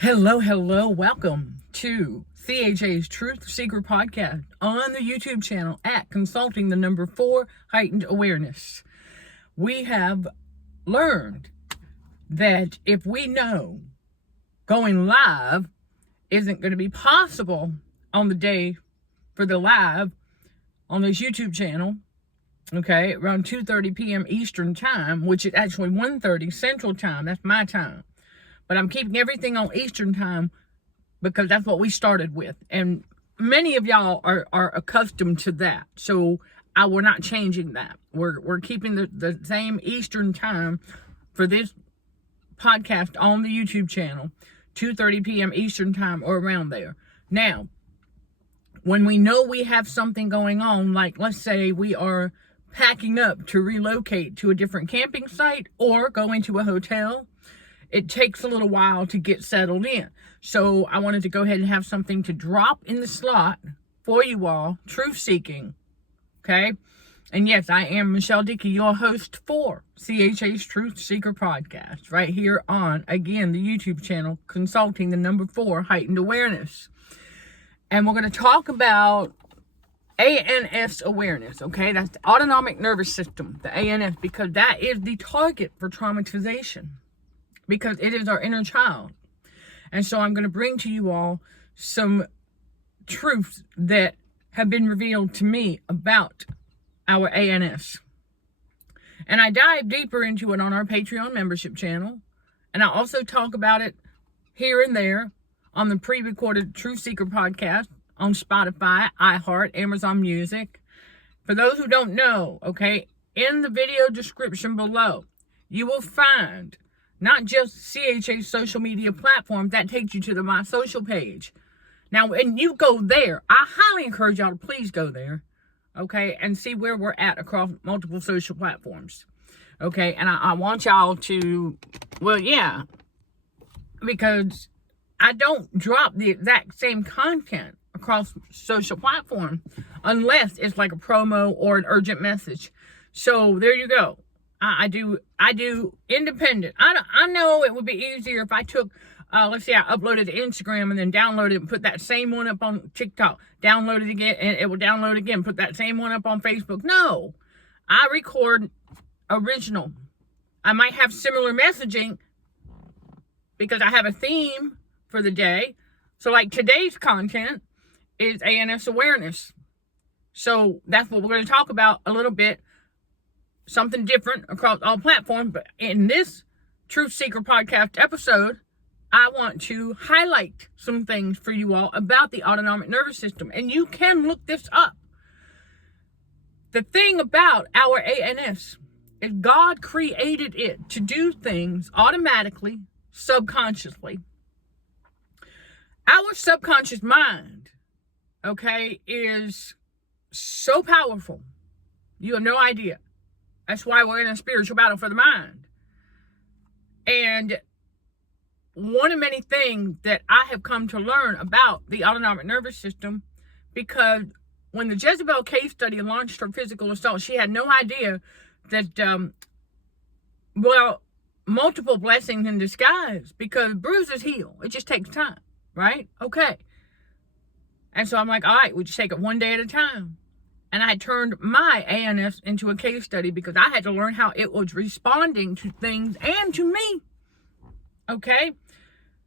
Hello. Welcome to CHA's Truth Seeker podcast on the YouTube channel at Consulting the Number 4 Heightened Awareness. We have learned that if we know going live isn't going to be possible on the day for the live on this YouTube channel, okay, around 2:30 p.m. Eastern time, which is actually 1:30 Central time, that's my time. But I'm keeping everything on Eastern time because that's what we started with. And many of y'all are accustomed to that. So we're not changing that. We're keeping the same Eastern time for this podcast on the YouTube channel, 2:30 p.m. Eastern time or around there. Now, when we know we have something going on, like let's say we are packing up to relocate to a different camping site or going to a hotel, it takes a little while to get settled in. So I wanted to go ahead and have something to drop in the slot for you all, truth seeking, okay? And yes, I am Michelle Dickey, your host for CHA's Truth Seeker podcast, right here on, again, the YouTube channel, Consulting the Number 4 Heightened Awareness. And we're going to talk about ANS Awareness, okay? That's the autonomic nervous system, the ANS, because that is the target for traumatization, because it is our inner child. And so I'm going to bring to you all some truths that have been revealed to me about our ANS. And I dive deeper into it on our Patreon membership channel. And I also talk about it here and there on the pre-recorded Truth Seeker podcast on Spotify, iHeart, Amazon Music. For those who don't know, okay, in the video description below, you will find not just CHA's social media platforms, that takes you to the My Social page. Now, when you go there, I highly encourage y'all to please go there, okay, and see where we're at across multiple social platforms, okay? And I want y'all to, well, yeah, because I don't drop the exact same content across social platforms unless it's like a promo or an urgent message. So there you go. I do independent. I know it would be easier if I took, let's say I uploaded to Instagram and then downloaded it and put that same one up on TikTok, download it again, and it will download again, put that same one up on Facebook. No, I record original. I might have similar messaging because I have a theme for the day. So like today's content is ANS Awareness. So that's what we're going to talk about a little bit. Something different across all platforms. But in this Truth Seeker podcast episode, I want to highlight some things for you all about the autonomic nervous system. And you can look this up. The thing about our ANS is God created it to do things automatically, subconsciously. Our subconscious mind, okay, is so powerful. You have no idea. That's why we're in a spiritual battle for the mind. And one of many things that I have come to learn about the autonomic nervous system, because when the Jezebel case study launched her physical assault, she had no idea that, multiple blessings in disguise, because bruises heal. It just takes time, right? Okay. And so I'm like, all right, we just take it one day at a time. And I turned my ANS into a case study because I had to learn how it was responding to things and to me. Okay?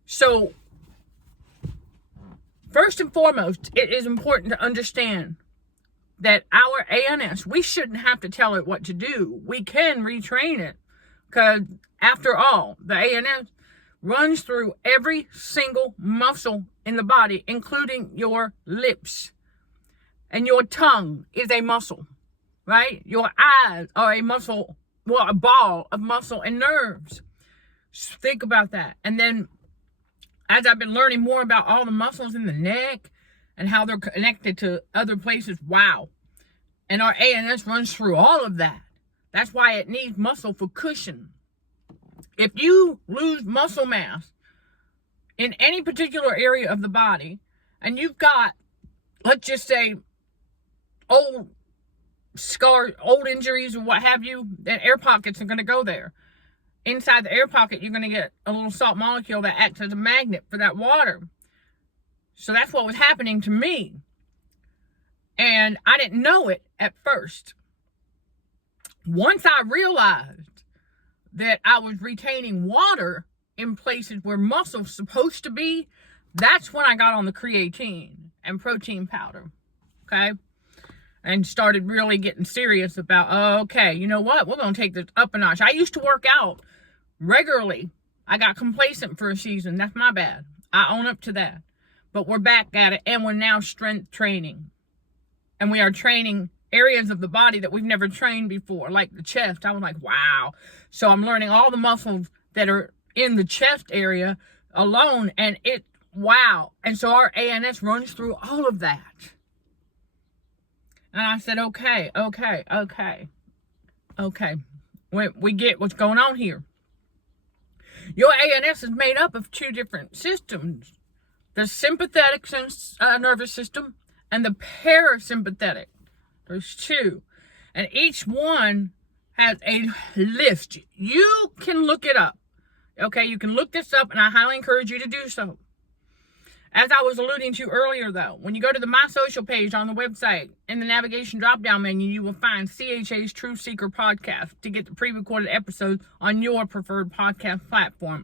So, first and foremost, it is important to understand that our ANS, we shouldn't have to tell it what to do. We can retrain it. Because, after all, the ANS runs through every single muscle in the body, including your lips. And your tongue is a muscle, right? Your eyes are a muscle, well, a ball of muscle and nerves. Just think about that. And then as I've been learning more about all the muscles in the neck and how they're connected to other places, wow. And our ANS runs through all of that. That's why it needs muscle for cushion. If you lose muscle mass in any particular area of the body, and you've got, let's just say, old injuries or what have you, then air pockets are going to go there. inside the air pocket, you're going to get a little salt molecule that acts as a magnet for that water. So that's what was happening to me. And I didn't know it at first. Once I realized that I was retaining water in places where muscle's supposed to be, that's when I got on the creatine and protein powder. Okay? And started really getting serious about, okay, you know what? We're going to take this up a notch. I used to work out regularly. I got complacent for a season. That's my bad. I own up to that. But we're back at it, and we're now strength training. And we are training areas of the body that we've never trained before, like the chest. I was like, wow. So I'm learning all the muscles that are in the chest area alone, and wow. And so our ANS runs through all of that. And I said, okay. We get what's going on here. Your ANS is made up of two different systems. The sympathetic nervous system and the parasympathetic. There's two. And each one has a list. You can look it up. Okay, you can look this up, and I highly encourage you to do so. As I was alluding to earlier, though, when you go to the My Social page on the website, in the navigation drop-down menu, you will find CHA's Truth Seeker podcast to get the pre-recorded episodes on your preferred podcast platform.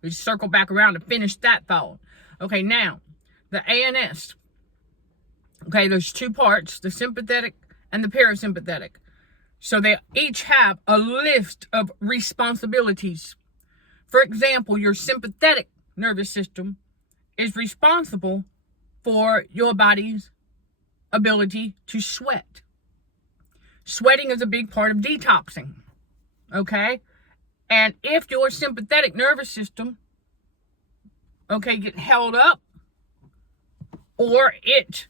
We circle back around to finish that thought. Okay, now, the ANS. Okay, there's two parts, the sympathetic and the parasympathetic. So they each have a list of responsibilities. For example, your sympathetic nervous system is responsible for your body's ability to sweat. Sweating is a big part of detoxing, okay? And if your sympathetic nervous system, okay, gets held up, or it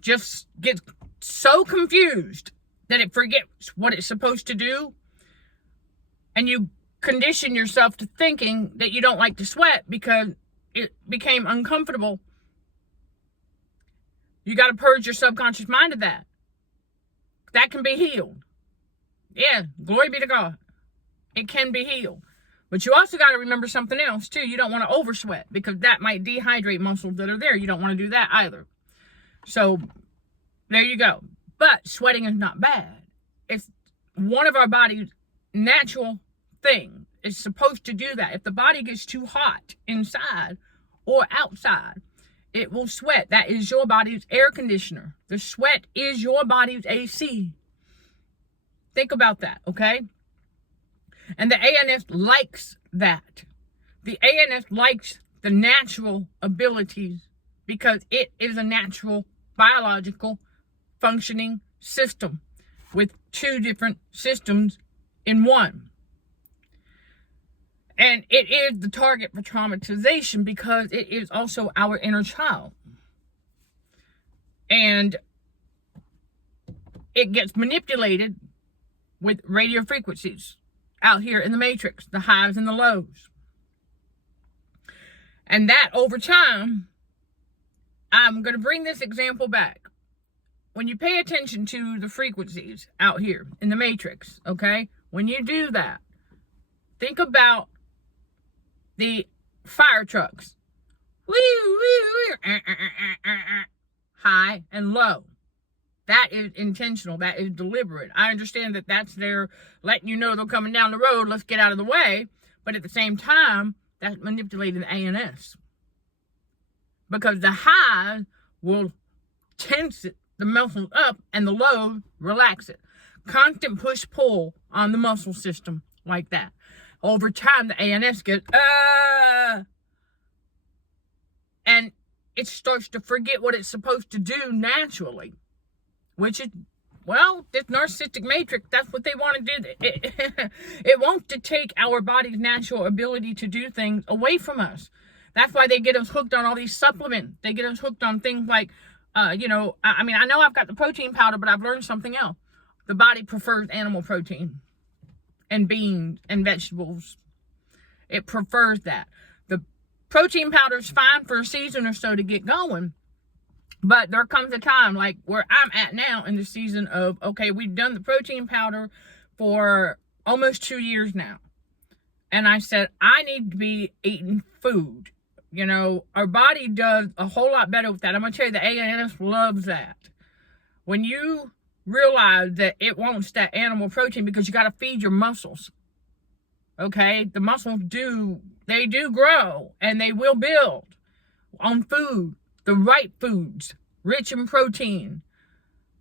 just gets so confused that it forgets what it's supposed to do, and you condition yourself to thinking that you don't like to sweat because it became uncomfortable, you got to purge your subconscious mind of that. That can be healed. Yeah, glory be to God. It can be healed. But you also got to remember something else too. You don't want to oversweat because that might dehydrate muscles that are there. You don't want to do that either. So there you go. But sweating is not bad. It's one of our body's natural things. It's supposed to do that. If the body gets too hot inside or outside, it will sweat. That is your body's air conditioner. The sweat is your body's AC. Think about that, okay? And the ANS likes that. The ANS likes the natural abilities because it is a natural biological functioning system with two different systems in one. And it is the target for traumatization because it is also our inner child. And it gets manipulated with radio frequencies out here in the matrix, the highs and the lows. And that over time, I'm going to bring this example back. When you pay attention to the frequencies out here in the matrix, okay? When you do that, think about the fire trucks. High and low. That is intentional. That is deliberate. I understand that that's their letting you know they're coming down the road. Let's get out of the way. But at the same time, that's manipulating the ANS. Because the high will tense it, the muscles up, and the low relax it. Constant push-pull on the muscle system like that. Over time, the ANS gets, and it starts to forget what it's supposed to do naturally, which is, well, this narcissistic matrix, that's what they want to do. It wants to take our body's natural ability to do things away from us. That's why they get us hooked on all these supplements. They get us hooked on things like, I know I've got the protein powder, but I've learned something else. The body prefers animal protein and beans and vegetables. It prefers that. The protein powder is fine for a season or so to get going. But there comes a time like where I'm at now in the season of, okay, we've done the protein powder for almost 2 years now. And I said, I need to be eating food. You know, our body does a whole lot better with that. I'm going to tell you, the ANS loves that. When you realize that it wants that animal protein, because you got to feed your muscles. Okay? The muscles do grow, and they will build on food, the right foods, rich in protein.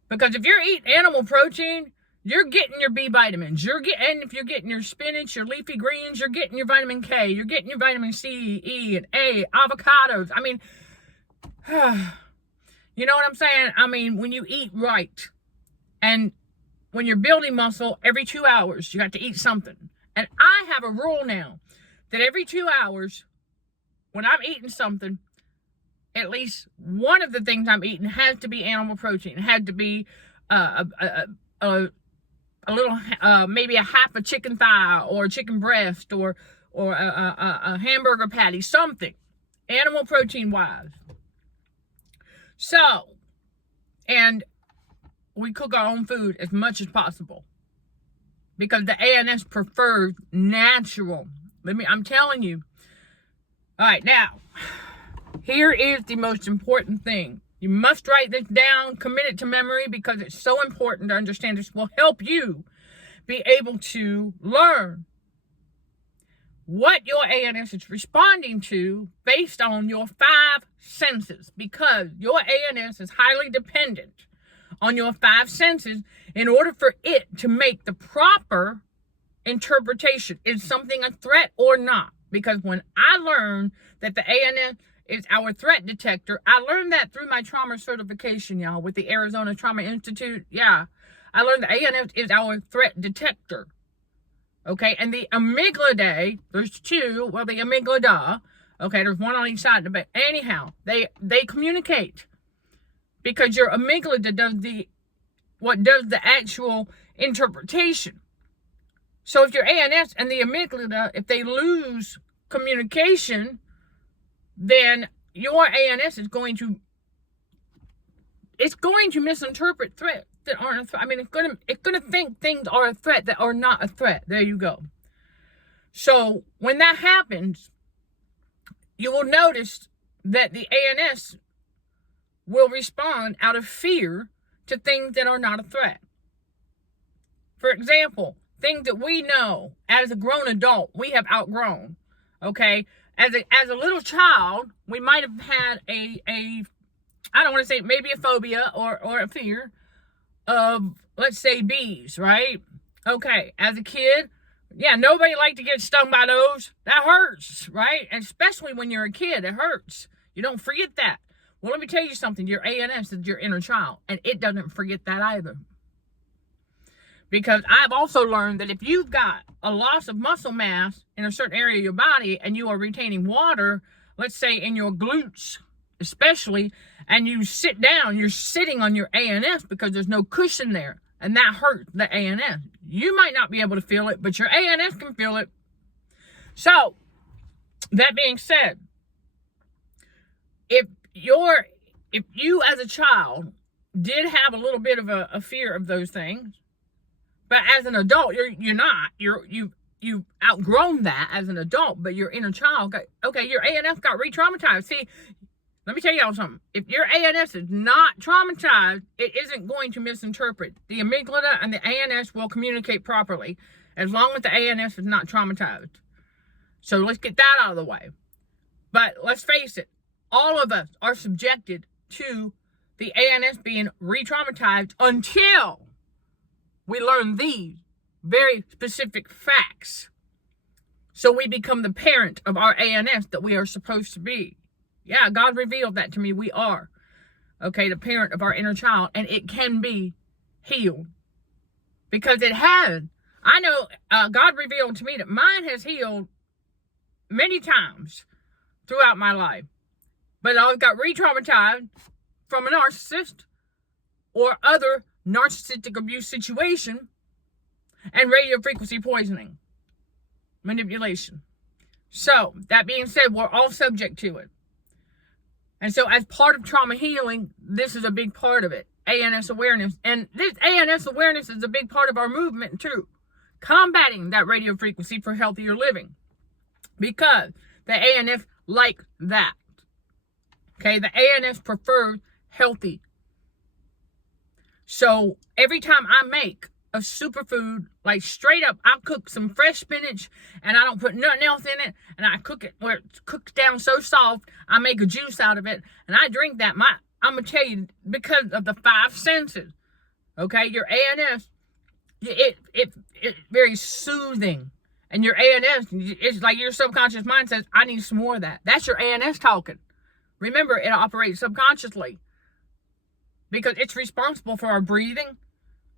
Because if you're eating animal protein, you're getting your B vitamins. And if you're getting your spinach, your leafy greens, you're getting your vitamin K. You're getting your vitamin C, E, and A, avocados. I mean, you know what I'm saying? I mean, when you eat right, and when you're building muscle, every 2 hours, you got to eat something. And I have a rule now that every 2 hours, when I'm eating something, at least one of the things I'm eating has to be animal protein. It had to be a little, maybe a half a chicken thigh or a chicken breast or a hamburger patty, something animal protein wise. So, and we cook our own food as much as possible because the ANS prefers natural. I'm telling you. All right, now, here is the most important thing. You must write this down, commit it to memory, because it's so important to understand. This will help you be able to learn what your ANS is responding to based on your 5 senses, because your ANS is highly dependent on your 5 senses in order for it to make the proper interpretation. Is something a threat or not? Because when I learned that the ANS is our threat detector, I learned that through my trauma certification, y'all, with the Arizona Trauma Institute. Yeah, I learned the ANS is our threat detector. Okay, and the amygdala, there's 2, well, the amygdala, okay, there's one on each side, but anyhow, they communicate, because your amygdala does the actual interpretation. So if your ANS and the amygdala, if they lose communication, then your ANS is going to misinterpret threats that aren't a threat. I mean, it's gonna think things are a threat that are not a threat. There you go. So when that happens, you will notice that the ANS will respond out of fear to things that are not a threat. For example, things that we know as a grown adult we have outgrown. Okay, as a little child, we might have had a I don't want to say maybe a phobia or a fear of, let's say, bees, right? Okay, as a kid, yeah, nobody liked to get stung by those. That hurts, right? And especially when you're a kid, it hurts. You don't forget that. Well, let me tell you something. Your ANS is your inner child, and it doesn't forget that either. Because I've also learned that if you've got a loss of muscle mass in a certain area of your body and you are retaining water, let's say in your glutes especially, and you sit down, you're sitting on your ANS because there's no cushion there, and that hurts the ANS. You might not be able to feel it, but your ANS can feel it. So, that being said, if you as a child did have a little bit of a fear of those things, but as an adult, you're not. You've outgrown that as an adult, but your inner child your ANS got re-traumatized. See, let me tell y'all something. If your ANS is not traumatized, it isn't going to misinterpret. The amygdala and the ANS will communicate properly as long as the ANS is not traumatized. So let's get that out of the way. But let's face it, all of us are subjected to the ANS being re-traumatized until we learn these very specific facts. So we become the parent of our ANS that we are supposed to be. Yeah, God revealed that to me. We are, okay, the parent of our inner child, and it can be healed. Because it has. I know God revealed to me that mine has healed many times throughout my life. But I got re-traumatized from a narcissist or other narcissistic abuse situation and radio frequency poisoning, manipulation. So, that being said, we're all subject to it. And so, as part of trauma healing, this is a big part of it. ANS awareness. And this ANS awareness is a big part of our movement, too. combating that radio frequency for healthier living, because the ANS like that. Okay, the ANS prefers healthy. So every time I make a superfood, like straight up, I cook some fresh spinach and I don't put nothing else in it, and I cook it where it cooks down so soft, I make a juice out of it and I drink that. I'm gonna tell you, because of the five senses, okay, your ANS, it's very soothing. And your ANS, it's like your subconscious mind says, I need some more of that. That's your ANS talking. Remember, it operates subconsciously because it's responsible for our breathing,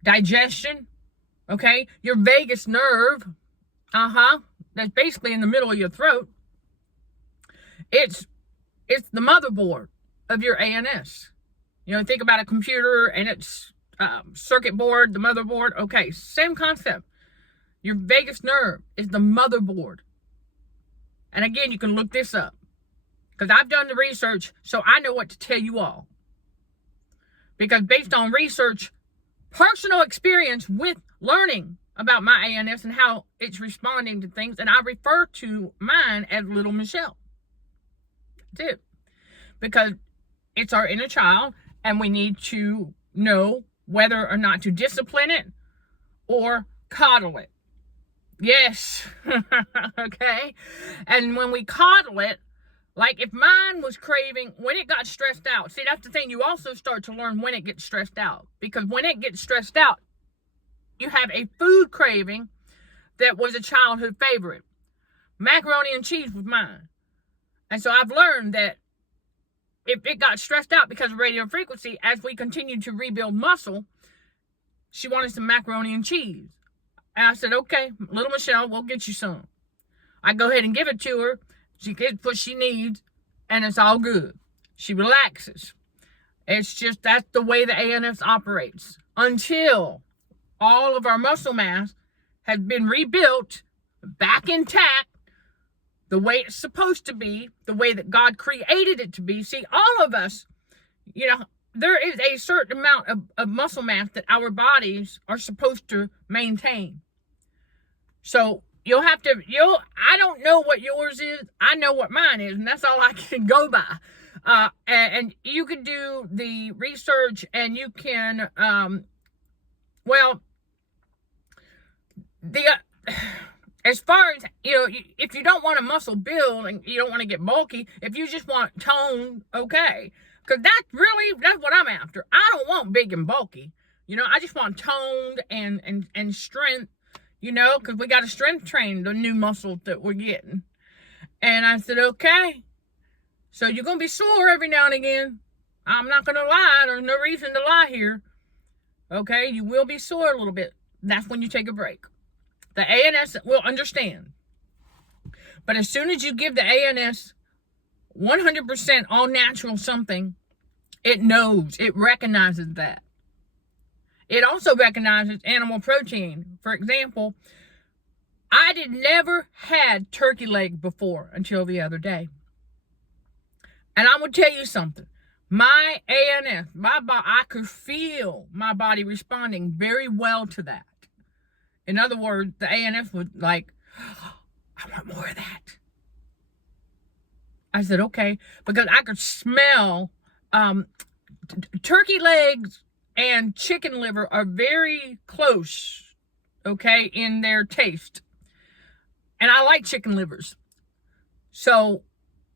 digestion, okay? Your vagus nerve, that's basically in the middle of your throat. It's the motherboard of your ANS. You know, think about a computer and its circuit board, the motherboard. Okay, same concept. Your vagus nerve is the motherboard. And again, you can look this up because I've done the research, so I know what to tell you all. Because based on research, personal experience with learning about my ANS and how it's responding to things, and I refer to mine as Little Michelle. That's it. Because it's our inner child, and we need to know whether or not to discipline it or coddle it. Yes. Okay. And when we coddle it, like if mine was craving, when it got stressed out, see, that's the thing, you also start to learn when it gets stressed out. Because when it gets stressed out, you have a food craving that was a childhood favorite. Macaroni and cheese was mine. And so I've learned that if it got stressed out because of radio frequency, as we continue to rebuild muscle, she wanted some macaroni and cheese. And I said, okay, Little Michelle, we'll get you some. I go ahead and give it to her. She gets what she needs, and it's all good. She relaxes. It's just, that's the way the ANS operates. Until all of our muscle mass has been rebuilt, back intact, the way it's supposed to be, the way that God created it to be. See, all of us, you know, there is a certain amount of muscle mass that our bodies are supposed to maintain. So I don't know what yours is. I know what mine is, and that's all I can go by. And you can do the research, and you can, as far as, you know, if you don't want a muscle build and you don't want to get bulky, if you just want tone, okay. Because that's what I'm after. I don't want big and bulky. You know, I just want toned and strength, you know, because we got to strength train the new muscle that we're getting. And I said, okay. So you're going to be sore every now and again. I'm not going to lie. There's no reason to lie here. Okay, you will be sore a little bit. That's when you take a break. The ANS will understand. But as soon as you give the ANS 100% all natural something, it knows, it recognizes that. It also recognizes animal protein. For example, I never had turkey leg before until the other day. And I'm going to tell you something. My ANS, I could feel my body responding very well to that. In other words, the ANS was like, oh, I want more of that. I said, okay, because I could smell turkey legs and chicken liver are very close, okay, in their taste. And I like chicken livers. So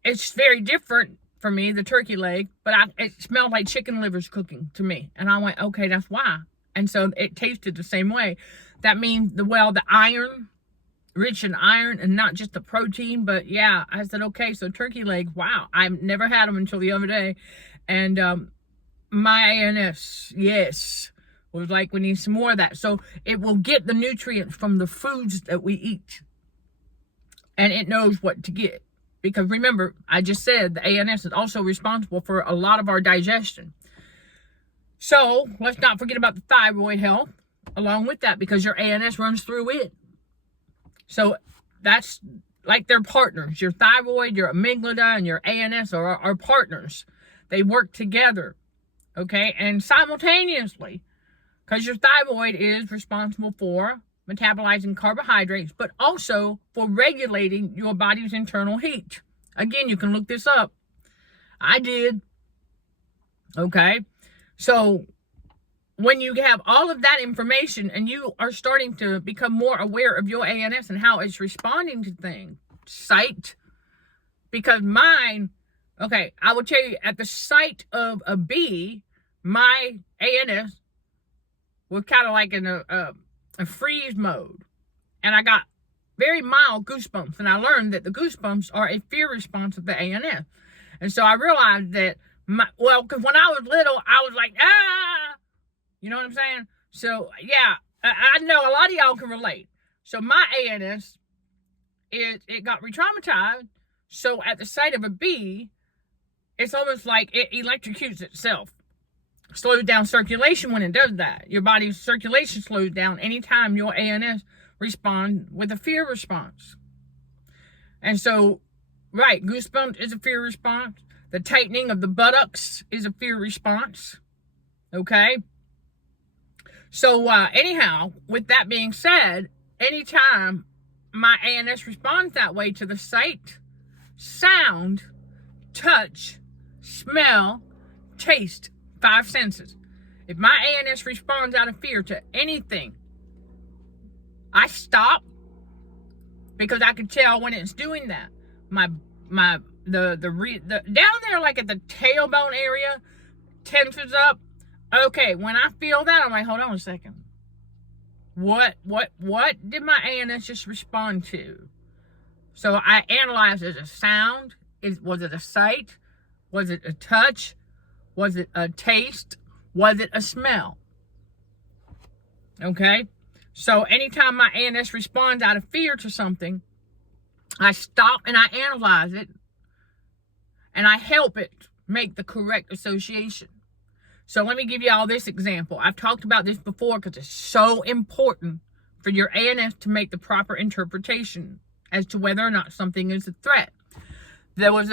it's very different for me, the turkey leg, but it smelled like chicken livers cooking to me. And I went, okay, that's why. And so it tasted the same way. That means the iron, rich in iron, and not just the protein, but yeah, I said, okay, so turkey leg, wow, I've never had them until the other day. And my ANS, yes, was like, we need some more of that. So it will get the nutrients from the foods that we eat. And it knows what to get. Because remember, I just said the ANS is also responsible for a lot of our digestion. So let's not forget about the thyroid health along with that, because your ANS runs through it. So that's like they're partners. Your thyroid, your amygdala, and your ANS are partners. They work together, okay? And simultaneously, because your thyroid is responsible for metabolizing carbohydrates, but also for regulating your body's internal heat. Again, you can look this up. I did. Okay. So when you have all of that information and you are starting to become more aware of your ANS and how it's responding to things, sight, because mine, okay, I will tell you, at the sight of a bee, my ANS was kind of like in a freeze mode. And I got very mild goosebumps. And I learned that the goosebumps are a fear response of the ANS. And so I realized that, because when I was little, I was like, ah! You know what I'm saying? So, yeah, I know a lot of y'all can relate. So my ANS, it got re-traumatized. So at the sight of a bee, it's almost like it electrocutes itself. Slows down circulation when it does that. Your body's circulation slows down anytime your ANS responds with a fear response. And so, right, goosebumps is a fear response. The tightening of the buttocks is a fear response. Okay? So, anyhow, with that being said, anytime my ANS responds that way to the sight, sound, touch, smell, taste, 5 senses. If my ANS responds out of fear to anything, I stop because I can tell when it's doing that. The down there, like at the tailbone area, tenses up. Okay, when I feel that, I'm like, hold on a second. What did my ANS just respond to? So I analyze, is it a sound? Was it a sight? Was it a touch? Was it a taste? Was it a smell? Okay? So anytime my ANS responds out of fear to something, I stop and I analyze it and I help it make the correct association. So let me give you all this example. I've talked about this before because it's so important for your ANS to make the proper interpretation as to whether or not something is a threat. There was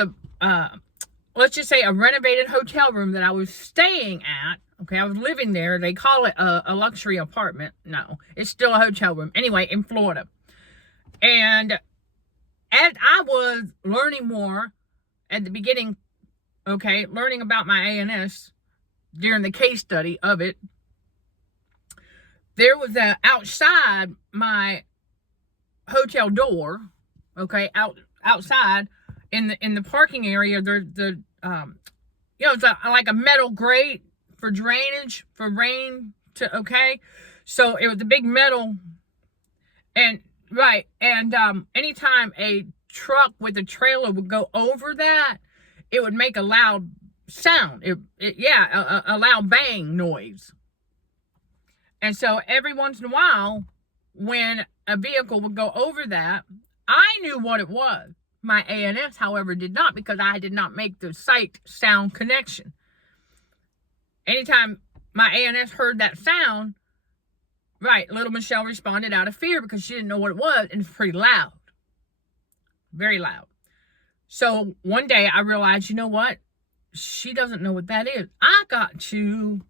let's just say a renovated hotel room that I was staying at. Okay, I was living there. They call it a luxury apartment. No, it's still a hotel room. Anyway, in Florida. And as I was learning more at the beginning, okay, learning about my ANS during the case study of it, there was outside my hotel door, okay, outside in the parking area, it's like a metal grate for drainage, for rain to, okay. So it was a big metal, and right, and anytime a truck with a trailer would go over that, it would make a loud sound. A loud bang noise. And so every once in a while, when a vehicle would go over that, I knew what it was. My ANS, however, did not, because I did not make the sight sound connection. Anytime my ANS heard that sound, right, little Michelle responded out of fear because she didn't know what it was, and it's pretty loud. Very loud. So one day I realized, you know what? She doesn't know what that is. I've got to,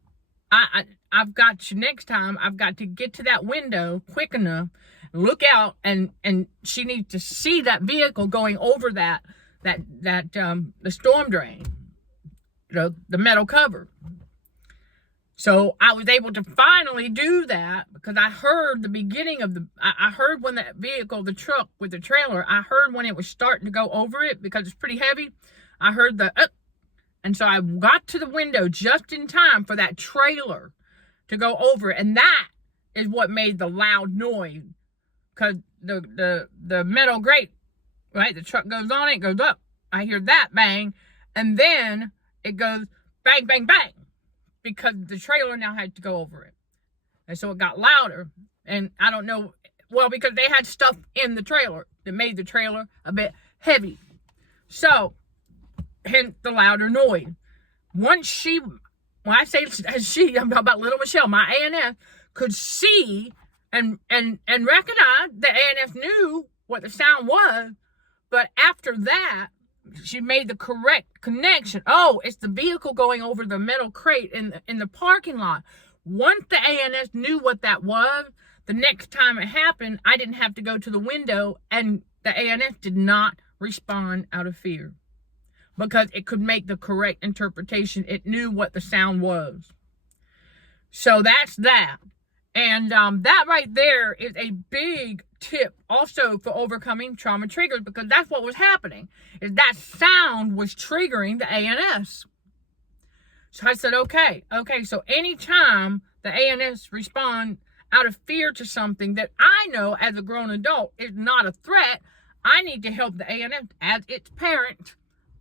next time, I've got to get to that window quick enough, look out, and she needs to see that vehicle going over the storm drain, the metal cover. So I was able to finally do that because I heard the beginning of I heard when that vehicle, the truck with the trailer, I heard when it was starting to go over it because it's pretty heavy. I heard the and so I got to the window just in time for that trailer to go over it. And that is what made the loud noise, because the metal grate, right? The truck goes on, it goes up. I hear that bang, and then it goes bang, bang, bang, because the trailer now had to go over it. And so it got louder. And I don't know, well, because they had stuff in the trailer that made the trailer a bit heavy. So, hence the louder noise. Once when I say she, I'm talking about little Michelle, my ANS could see and recognize. The ANS knew what the sound was, but after that, she made the correct connection. Oh, it's the vehicle going over the metal crate in the parking lot. Once the ANS knew what that was, the next time it happened, I didn't have to go to the window, and the ANS did not respond out of fear because it could make the correct interpretation. It knew what the sound was. So that's that. And that right there is a big tip also for overcoming trauma triggers, because that's what was happening, is that sound was triggering the ANS. So I said, okay, so anytime the ANS respond out of fear to something that I know as a grown adult is not a threat, I need to help the ANS as its parent.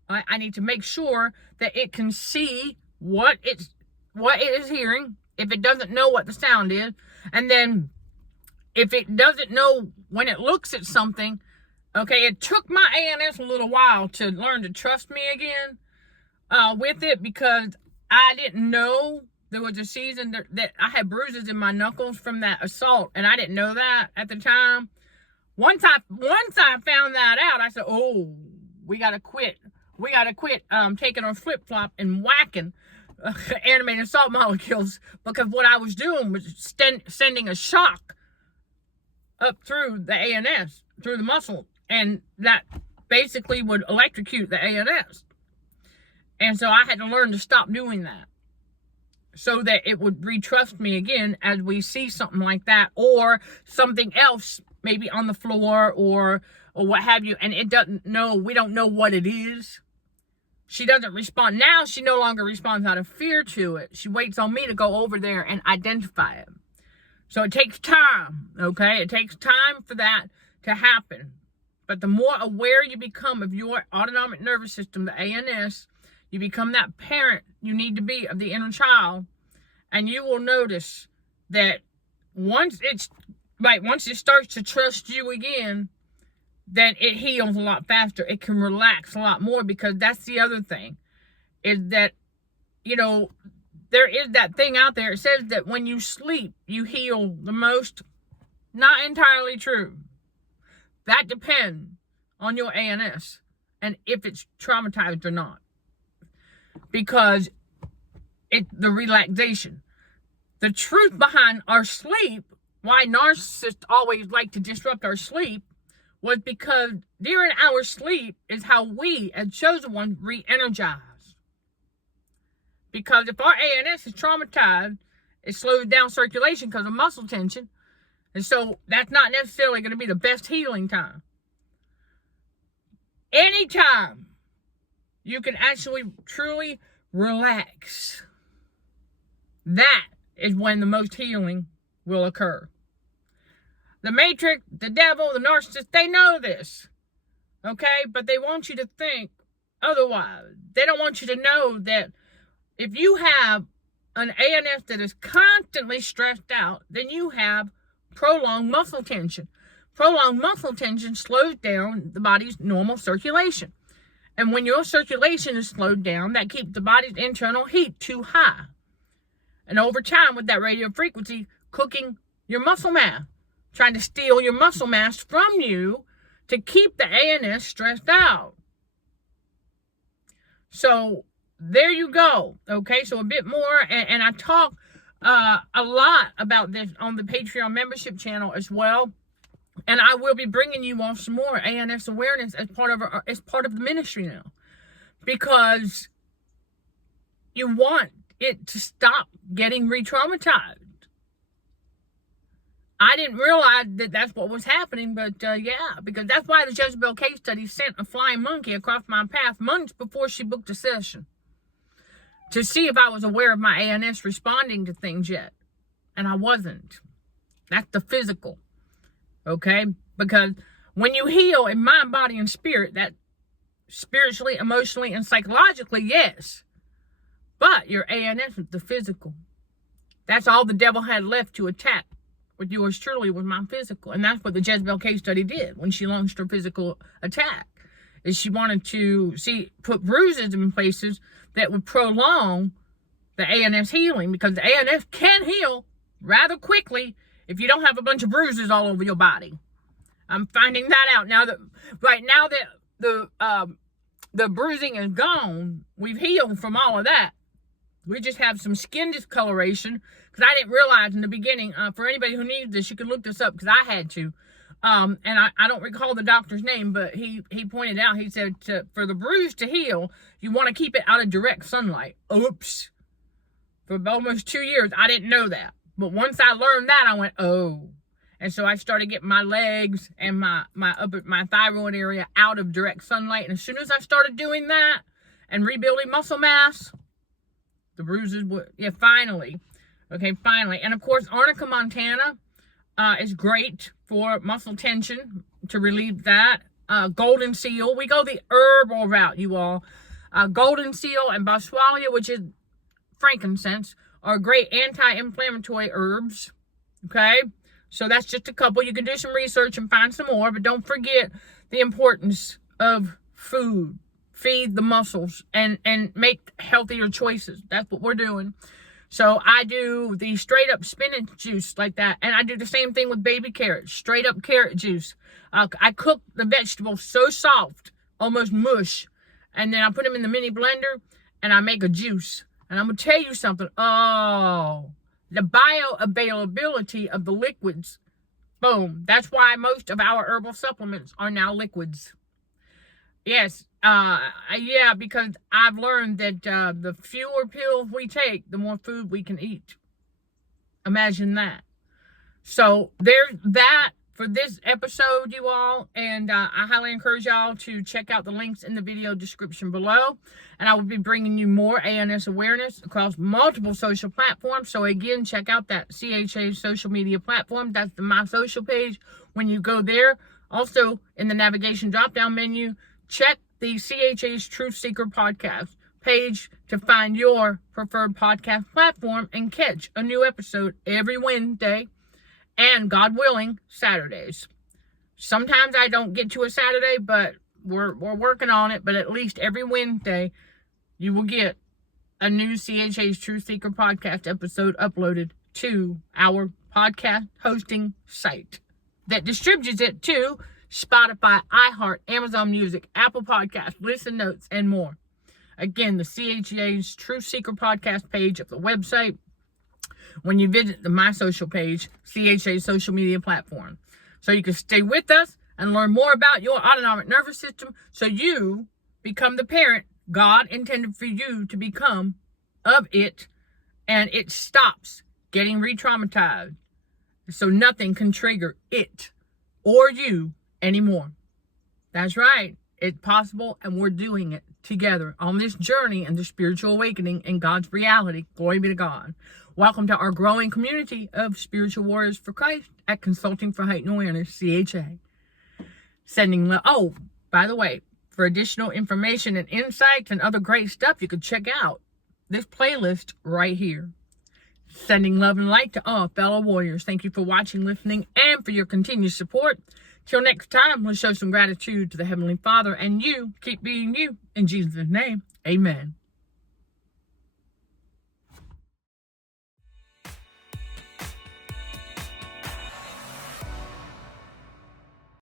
I need to make sure that it can see what it is hearing, if it doesn't know what the sound is. And then if it doesn't know when it looks at something, okay, it took my ANS a little while to learn to trust me again with it, because I didn't know there was a season that I had bruises in my knuckles from that assault, and I didn't know that at the time. Once I found that out, I said, oh, we got to quit. We got to quit taking our flip-flop and whacking animated assault molecules, because what I was doing was sending a shock up through the ANS, through the muscle, and that basically would electrocute the ANS. And so I had to learn to stop doing that so that it would retrust me again as we see something like that, or something else maybe on the floor or what have you, and it doesn't know, we don't know what it is. She doesn't respond. Now she no longer responds out of fear to it. She waits on me to go over there and identify it. So it takes time, okay? It takes time for that to happen. But the more aware you become of your autonomic nervous system, the ANS, you become that parent you need to be of the inner child, and you will notice that once it starts to trust you again, then it heals a lot faster. It can relax a lot more, because that's the other thing, is that, you know, there is that thing out there. It says that when you sleep, you heal the most. Not entirely true. That depends on your ANS and if it's traumatized or not. Because the relaxation. The truth behind our sleep, why narcissists always like to disrupt our sleep, was because during our sleep is how we, as chosen ones, re-energize. Because if our ANS is traumatized, it slows down circulation because of muscle tension. And so that's not necessarily going to be the best healing time. Anytime you can actually truly relax, that is when the most healing will occur. The matrix, the devil, the narcissist, they know this, okay? But they want you to think otherwise. They don't want you to know that if you have an ANS that is constantly stressed out, then you have prolonged muscle tension. Prolonged muscle tension slows down the body's normal circulation. And when your circulation is slowed down, that keeps the body's internal heat too high. And over time, with that radio frequency, cooking your muscle mass, trying to steal your muscle mass from you to keep the ANS stressed out. So there you go. Okay, so a bit more, and I talk a lot about this on the Patreon membership channel as well. And I will be bringing you on some more ANS awareness as part of the ministry now, because you want it to stop getting re-traumatized. I didn't realize that that's what was happening, but yeah, because that's why the Jezebel case study sent a flying monkey across my path months before she booked a session to see if I was aware of my ANS responding to things yet. And I wasn't. That's the physical, okay? Because when you heal in mind, body, and spirit, that spiritually, emotionally, and psychologically, yes. But your ANS is the physical. That's all the devil had left to attack. With yours truly was my physical. And that's what the Jezebel case study did when she launched her physical attack. Is she wanted to put bruises in places that would prolong the ANS healing, because the ANS can heal rather quickly if you don't have a bunch of bruises all over your body. I'm finding that out now that the bruising is gone, we've healed from all of that. We just have some skin discoloration because I didn't realize in the beginning. For anybody who needs this, you can look this up because I had to. And I don't recall the doctor's name, but he pointed out, he said, for the bruise to heal, you want to keep it out of direct sunlight. Oops. For almost 2 years, I didn't know that. But once I learned that, I went, oh. And so I started getting my legs and my thyroid area out of direct sunlight. And as soon as I started doing that and rebuilding muscle mass, the bruises would, finally. Okay, finally. And of course, Arnica montana is great for muscle tension to relieve that. Golden seal. We go the herbal route, you all. Golden seal and boswellia, which is frankincense, are great anti-inflammatory herbs. Okay? So that's just a couple. You can do some research and find some more, but don't forget the importance of food. Feed the muscles and make healthier choices. That's what we're doing. So I do the straight up spinach juice like that. And I do the same thing with baby carrots, straight up carrot juice. I cook the vegetables so soft, almost mush. And then I put them in the mini blender and I make a juice. And I'm going to tell you something. Oh, the bioavailability of the liquids. Boom. That's why most of our herbal supplements are now liquids. Yes. Yeah, because I've learned that the fewer pills we take, the more food we can eat. Imagine that. So there's that for this episode, you all. And I highly encourage y'all to check out the links in the video description below. And I will be bringing you more ANS awareness across multiple social platforms. So again, check out that CHA social media platform. That's the My Social page. When you go there, also in the navigation drop-down menu, check the CHA's Truth Seeker podcast page to find your preferred podcast platform and catch a new episode every Wednesday and, God willing, Saturdays. Sometimes I don't get to a Saturday, but we're working on it. But at least every Wednesday, you will get a new CHA's Truth Seeker podcast episode uploaded to our podcast hosting site that distributes it to Spotify, iHeart, Amazon Music, Apple Podcasts, Listen Notes, and more. Again, the CHA's Truth Seeker podcast page of the website. When you visit the My Social page, CHA's social media platform. So you can stay with us and learn more about your autonomic nervous system so you become the parent God intended for you to become of it, and it stops getting re-traumatized. So nothing can trigger it or you anymore. That's right. It's possible, and we're doing it together on this journey and the spiritual awakening in God's reality. Glory be to God. Welcome to our growing community of spiritual warriors for Christ at Consulting for Heightened Awareness, CHA. Sending love. Oh, by the way, for additional information and insights and other great stuff, you can check out this playlist right here. Sending love and light to all fellow warriors. Thank you for watching, listening, and for your continued support. Till next time, we'll show some gratitude to the Heavenly Father, and you keep being you. In Jesus' name, amen.